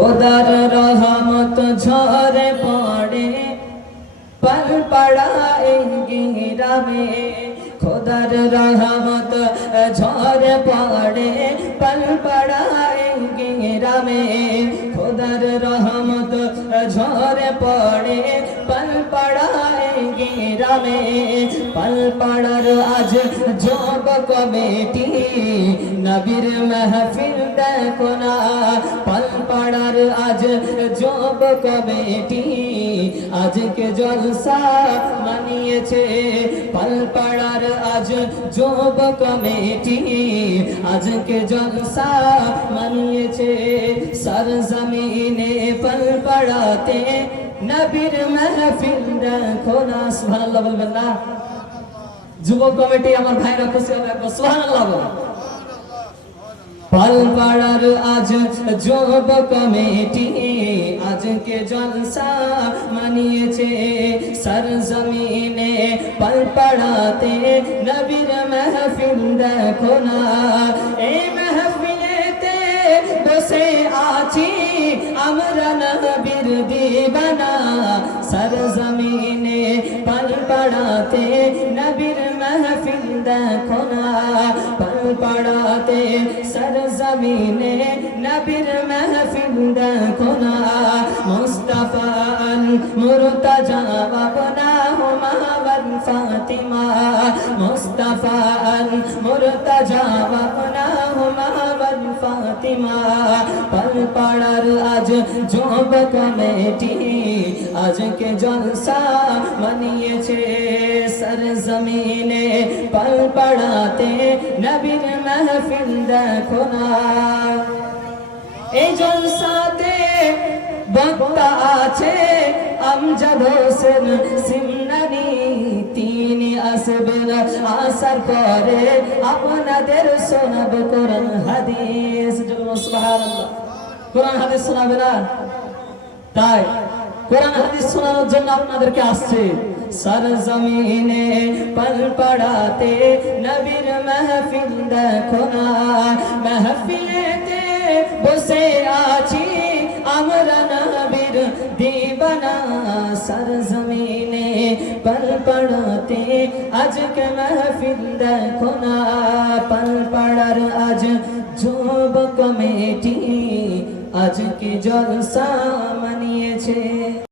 খোদার রহমত ঝরে পড়ে পালপাড়া এই গ্রামে, খোদার রহমত ঝরে পড়ে পালপাড়া এই গ্রামে, খোদার রহমত ঝরে পড়ে পালপাড়া এই গ্রামে। পালপাড়ার আজ যুব কমিটি নবীর মাহফিল দেখো না, পালপাড়ার আজ যুব কমিটি আজকে জলসা মানিয়েছে, পালপাড়ার আজ যুব কমিটি আজকে জলসা মানিয়েছে। সরজমিনে পালপাড়াতে নবীর মাহফিল দেখো না। সুবহানাল্লাহ বলবেন না? যুব কমিটি আমার ভাইরা খুশি হবে, সুবহানাল্লাহ বলুন। পালপাড়ার আজ যুব কমিটি আজকে জলসা মানিয়েছে, সরজমিনে পালপাড়াতে নবীর মাহফিল দেখো না। এই মাহফিলেতে বসে আছি আমরা নবীর দিবানা, সরজমিনে পালপাড়াতে নবীর মাহফিল দেখো না, পালপাড়াতে সরজমিনে নবীর মাহফিল দেখো না। মুস্তাফা মুরতাজা ওয়াবনাহুমা ওয়াল ফাতিমা, মুস্তাফা মুরতাজা ওয়াবনাহুমা ওয়াল ফাতিমা। পালপাড়ার আজ যুব কমিটি আজকে জলসা মানিয়েছে, সরজমিনে পালপাড়াতে নবীর মাহফিল দেখো না। এই জলসাতে বক্তা আছে আমজাদ হোসেন সিমনানি, তিনি আসবেন আসার পরে আপনাদের শোনাব কোরআন হাদিস। সুবহানাল্লাহ। কোরআন হাদিস শোনাবে না? তাই কোরআন হাদিস শোনানোর জন্য আপনাদেরকে আসছে। সরজমিনে পালপাড়াতে নবীর মাহফিল দেখো না, মাহফিলেতে বসে আছি আমরা নবীর দিবানা, সরজমিনে পালপাড়াতে আজকে মাহফিল দেখো না। পালপাড়ার আজ যুব কমিটি আজকে জলসা মানিয়েছে।